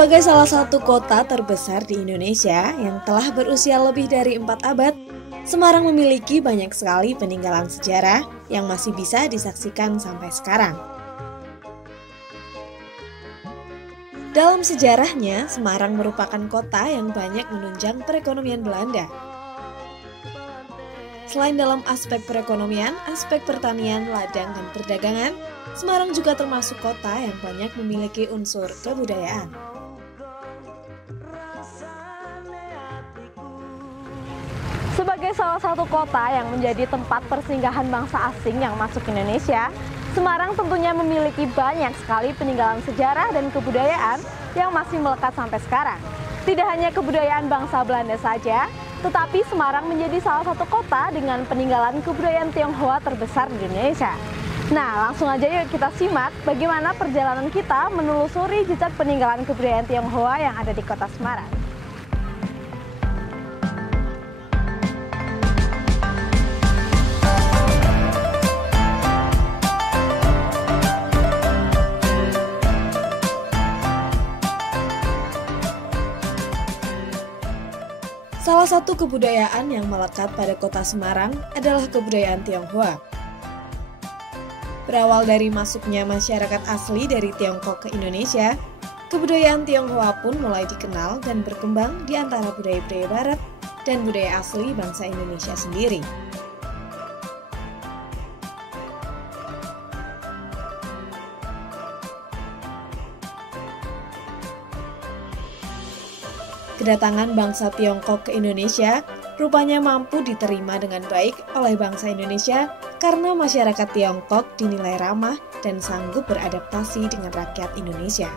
Sebagai salah satu kota terbesar di Indonesia yang telah berusia lebih dari 4 abad, Semarang memiliki banyak sekali peninggalan sejarah yang masih bisa disaksikan sampai sekarang. Dalam sejarahnya, Semarang merupakan kota yang banyak menunjang perekonomian Belanda. Selain dalam aspek perekonomian, aspek pertanian, ladang, dan perdagangan, Semarang juga termasuk kota yang banyak memiliki unsur kebudayaan. Sebagai salah satu kota yang menjadi tempat persinggahan bangsa asing yang masuk ke Indonesia, Semarang tentunya memiliki banyak sekali peninggalan sejarah dan kebudayaan yang masih melekat sampai sekarang. Tidak hanya kebudayaan bangsa Belanda saja, tetapi Semarang menjadi salah satu kota dengan peninggalan kebudayaan Tionghoa terbesar di Indonesia. Nah, langsung aja yuk kita simak bagaimana perjalanan kita menelusuri jejak peninggalan kebudayaan Tionghoa yang ada di kota Semarang. Salah satu kebudayaan yang melekat pada kota Semarang adalah kebudayaan Tionghoa. Berawal dari masuknya masyarakat asli dari Tiongkok ke Indonesia, kebudayaan Tionghoa pun mulai dikenal dan berkembang di antara budaya-budaya Barat dan budaya asli bangsa Indonesia sendiri. Kedatangan bangsa Tiongkok ke Indonesia rupanya mampu diterima dengan baik oleh bangsa Indonesia karena masyarakat Tiongkok dinilai ramah dan sanggup beradaptasi dengan rakyat Indonesia.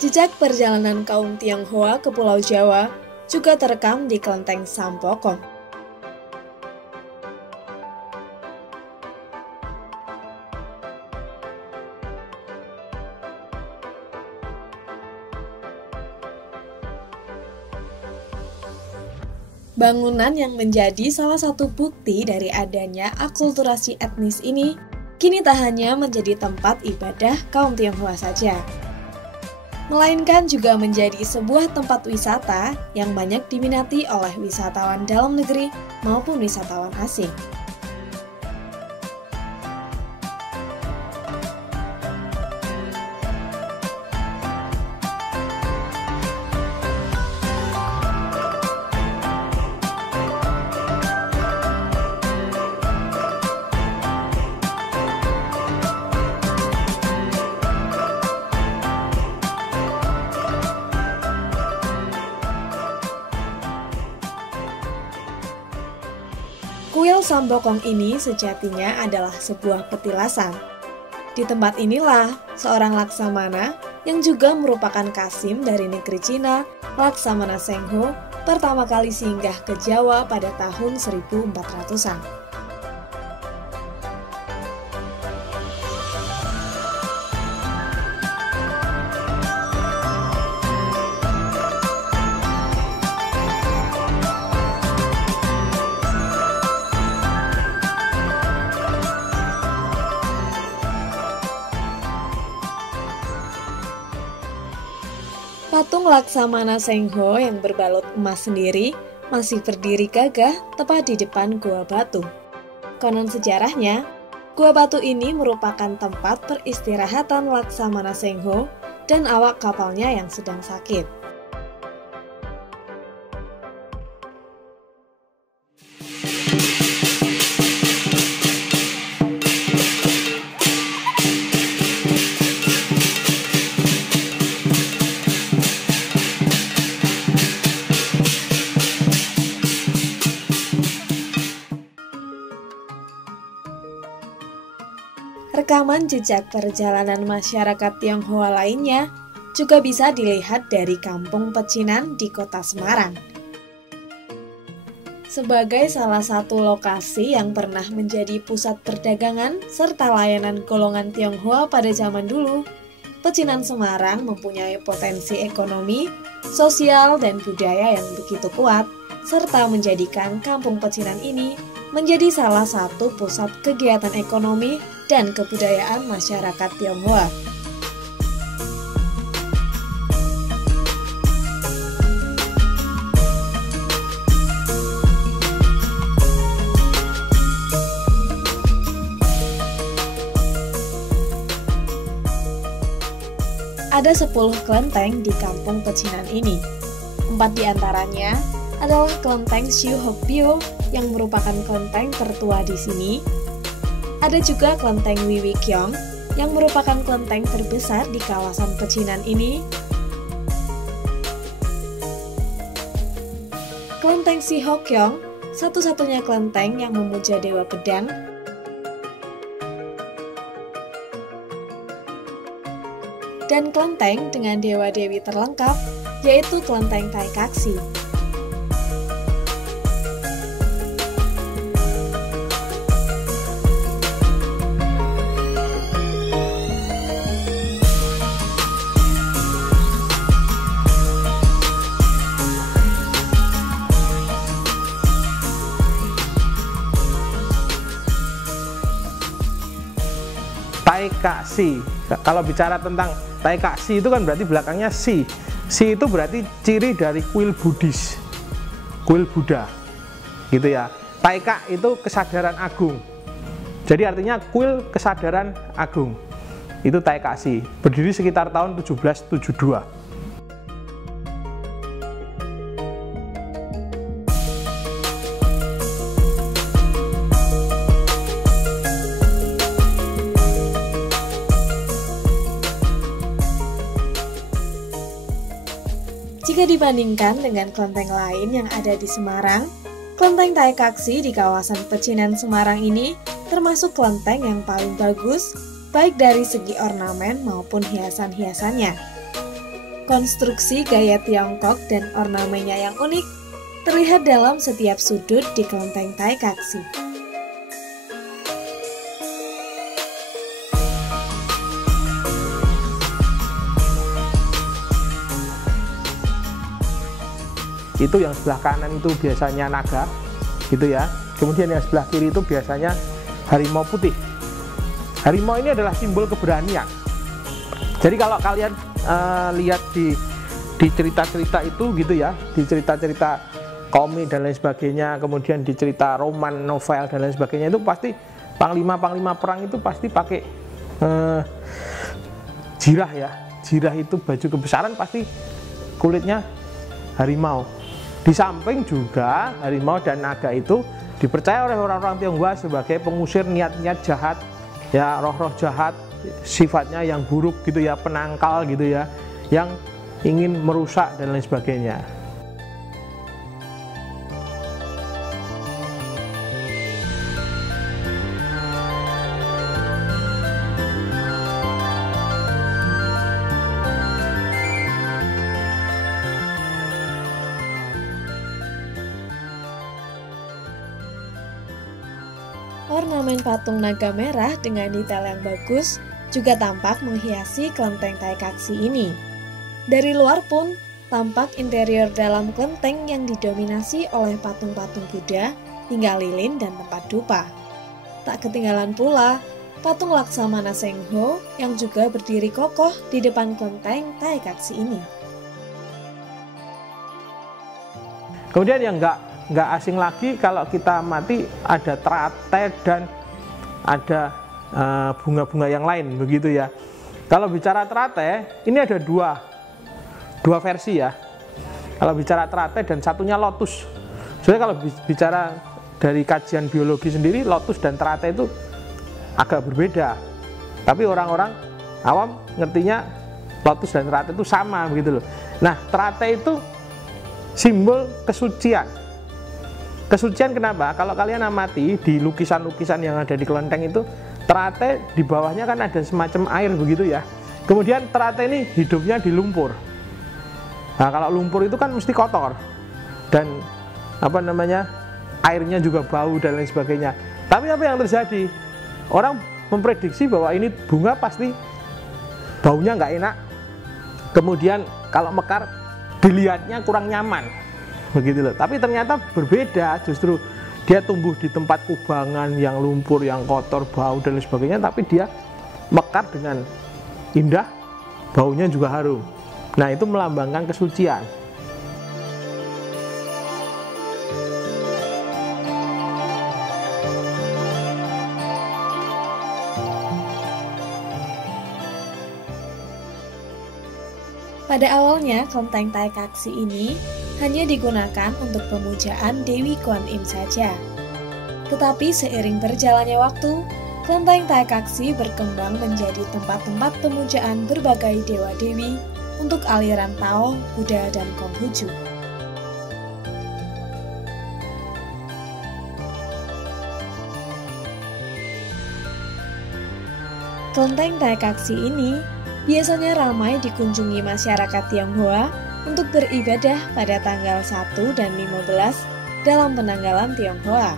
Jejak perjalanan kaum Tionghoa ke Pulau Jawa juga terekam di kelenteng Sampokong. Bangunan yang menjadi salah satu bukti dari adanya akulturasi etnis ini, kini tak hanya menjadi tempat ibadah kaum Tionghoa saja, melainkan juga menjadi sebuah tempat wisata yang banyak diminati oleh wisatawan dalam negeri maupun wisatawan asing. Kuil Sampokong ini sejatinya adalah sebuah petilasan. Di tempat inilah seorang Laksamana yang juga merupakan Kasim dari negeri Cina, Laksamana Sengho, pertama kali singgah ke Jawa pada tahun 1400-an. Patung Laksamana Sengho yang berbalut emas sendiri masih berdiri gagah tepat di depan Gua Batu. Konon sejarahnya, Gua Batu ini merupakan tempat peristirahatan Laksamana Sengho dan awak kapalnya yang sedang sakit. Rekaman jejak perjalanan masyarakat Tionghoa lainnya juga bisa dilihat dari Kampung Pecinan di Kota Semarang. Sebagai salah satu lokasi yang pernah menjadi pusat perdagangan serta layanan golongan Tionghoa pada zaman dulu, Pecinan Semarang mempunyai potensi ekonomi, sosial, dan budaya yang begitu kuat, serta menjadikan Kampung Pecinan ini menjadi salah satu pusat kegiatan ekonomi dan kebudayaan masyarakat Tionghoa. Ada 10 kelenteng di Kampung Pecinan ini. 4 di antaranya adalah kelenteng Siu Hok Bio yang merupakan kelenteng tertua di sini. Ada juga kelenteng Wiwi Kyong yang merupakan kelenteng terbesar di kawasan Pecinan ini. Kelenteng Si Hok Kyong, satu-satunya kelenteng yang memuja Dewa Pedang. Dan kelenteng dengan dewa-dewi terlengkap, yaitu kelenteng Tai Kaksi. Tai Kaksi. Kalau bicara tentang Tai Kaksi itu kan berarti belakangnya Si. Si itu berarti ciri dari kuil Buddhis, kuil Buddha, gitu ya. Taika itu kesadaran agung. Jadi artinya kuil kesadaran agung. Itu Tai Kaksi. Berdiri sekitar tahun 1772. Jika dibandingkan dengan kelenteng lain yang ada di Semarang, kelenteng Tai Kaksi di kawasan Pecinan Semarang ini termasuk kelenteng yang paling bagus, baik dari segi ornamen maupun hiasan-hiasannya. Konstruksi gaya Tiongkok dan ornamennya yang unik terlihat dalam setiap sudut di kelenteng Tai Kaksi. Itu yang sebelah kanan itu biasanya naga, gitu ya. Kemudian yang sebelah kiri itu biasanya harimau putih. Harimau ini adalah simbol keberanian. Jadi kalau kalian lihat di cerita-cerita itu, gitu ya, di cerita-cerita komik dan lain sebagainya, kemudian di cerita roman, novel dan lain sebagainya, itu pasti panglima-panglima perang itu pasti pakai jirah ya. Jirah itu baju kebesaran, pasti kulitnya harimau. Di samping juga harimau dan naga itu dipercaya oleh orang-orang Tionghoa sebagai pengusir niat-niat jahat, ya, roh-roh jahat, sifatnya yang buruk gitu ya, penangkal gitu ya, yang ingin merusak dan lain sebagainya. Ornamen patung naga merah dengan detail yang bagus juga tampak menghiasi kelenteng Tai Kaksi ini. Dari luar pun, tampak interior dalam kelenteng yang didominasi oleh patung-patung Buddha hingga lilin dan tempat dupa. Tak ketinggalan pula, patung Laksamana Sengho yang juga berdiri kokoh di depan kelenteng Tai Kaksi ini. Kemudian yang nggak asing lagi kalau kita amati ada teratai dan ada bunga-bunga yang lain begitu ya. Kalau bicara teratai, ini ada dua versi ya. Kalau bicara teratai dan satunya lotus. Sebenarnya kalau bicara dari kajian biologi sendiri, lotus dan teratai itu agak berbeda. Tapi orang-orang awam ngertinya lotus dan teratai itu sama begitu loh. Nah, teratai itu simbol kesucian. Kesucian kenapa? Kalau kalian amati di lukisan-lukisan yang ada di kelenteng itu, teratai di bawahnya kan ada semacam air begitu ya. Kemudian teratai ini hidupnya di lumpur. Nah, kalau lumpur itu kan mesti kotor dan airnya juga bau dan lain sebagainya. Tapi apa yang terjadi? Orang memprediksi bahwa ini bunga pasti baunya nggak enak. Kemudian kalau mekar dilihatnya kurang nyaman. Begitu loh. Tapi ternyata berbeda, justru dia tumbuh di tempat kubangan yang lumpur, yang kotor, bau dan lain sebagainya, tapi dia mekar dengan indah, baunya juga harum. Nah, itu melambangkan kesucian. Pada awalnya, kelenteng Taikaksi ini hanya digunakan untuk pemujaan Dewi Kuan Im saja. Tetapi seiring berjalannya waktu, kelenteng Taikaksi berkembang menjadi tempat-tempat pemujaan berbagai dewa-dewi untuk aliran Tao, Buddha, dan Konghucu. Kelenteng Taikaksi ini biasanya ramai dikunjungi masyarakat Tionghoa untuk beribadah pada tanggal 1 dan 15 dalam penanggalan Tionghoa.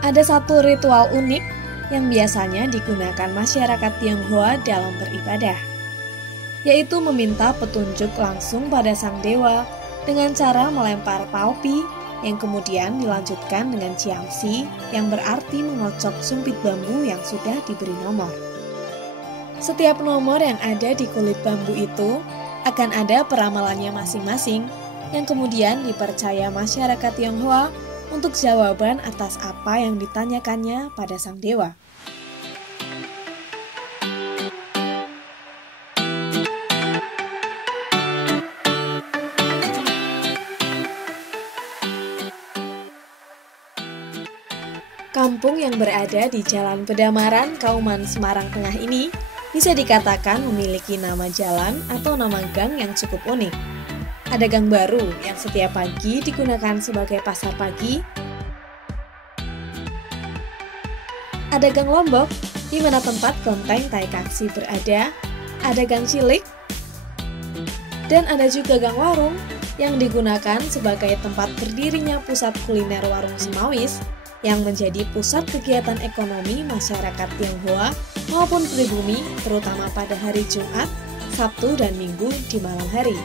Ada satu ritual unik yang biasanya digunakan masyarakat Tionghoa dalam beribadah, yaitu meminta petunjuk langsung pada sang dewa dengan cara melempar paupi yang kemudian dilanjutkan dengan ciamsi yang berarti mengocok sumpit bambu yang sudah diberi nomor. Setiap nomor yang ada di kulit bambu itu akan ada peramalannya masing-masing yang kemudian dipercaya masyarakat Tionghoa untuk jawaban atas apa yang ditanyakannya pada sang dewa. Kampung yang berada di Jalan Pedamaran, Kauman, Semarang Tengah ini bisa dikatakan memiliki nama jalan atau nama gang yang cukup unik. Ada gang baru yang setiap pagi digunakan sebagai pasar pagi. Ada gang Lombok, di mana tempat kelenteng Taikaksi berada. Ada gang Cilik. Dan ada juga gang Warung yang digunakan sebagai tempat berdirinya pusat kuliner Warung Semawis yang menjadi pusat kegiatan ekonomi masyarakat Tionghoa maupun pribumi, terutama pada hari Jumat, Sabtu, dan Minggu di malam hari.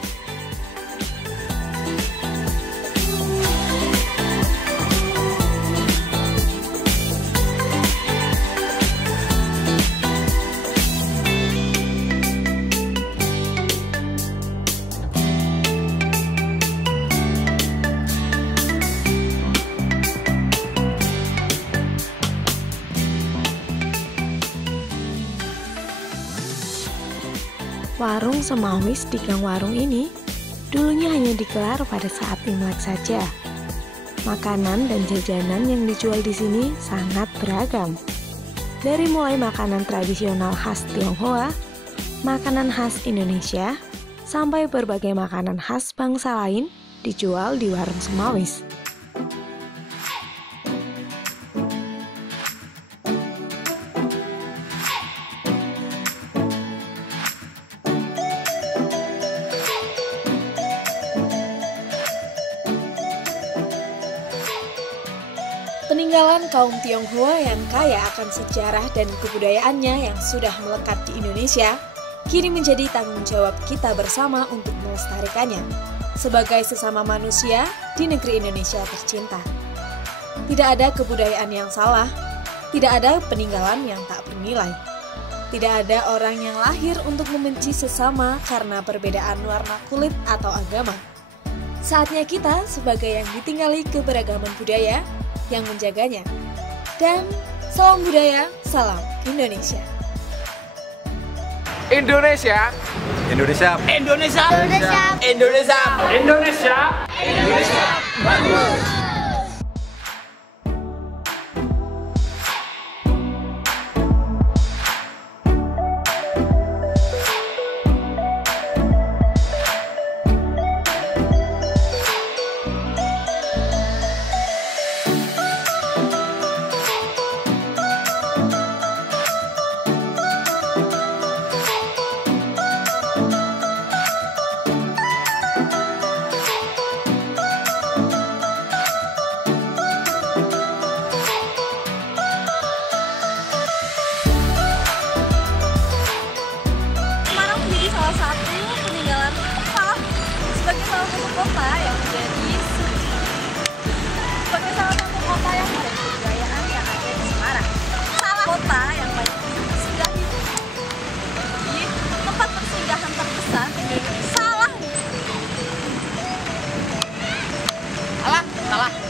Warung Semawis di Gang Warung ini dulunya hanya digelar pada saat Imlek saja. Makanan dan jajanan yang dijual di sini sangat beragam. Dari mulai makanan tradisional khas Tionghoa, makanan khas Indonesia, sampai berbagai makanan khas bangsa lain dijual di Warung Semawis. Peninggalan kaum Tionghoa yang kaya akan sejarah dan kebudayaannya yang sudah melekat di Indonesia, kini menjadi tanggung jawab kita bersama untuk melestarikannya sebagai sesama manusia di negeri Indonesia tercinta. Tidak ada kebudayaan yang salah, tidak ada peninggalan yang tak bernilai. Tidak ada orang yang lahir untuk membenci sesama karena perbedaan warna kulit atau agama. Saatnya kita sebagai yang ditinggali keberagaman budaya yang menjaganya. Dan salam budaya, salam Indonesia. Indonesia. Indonesia. Indonesia. Indonesia. Indonesia. Indonesia. Indonesia. Bagus. Sebagai salah satu kota yang menjadi kebudayaan yang ada di Semarang. Salah kota yang banyak disinggahi. Jadi tempat persinggahan terbesar di salah. Salah.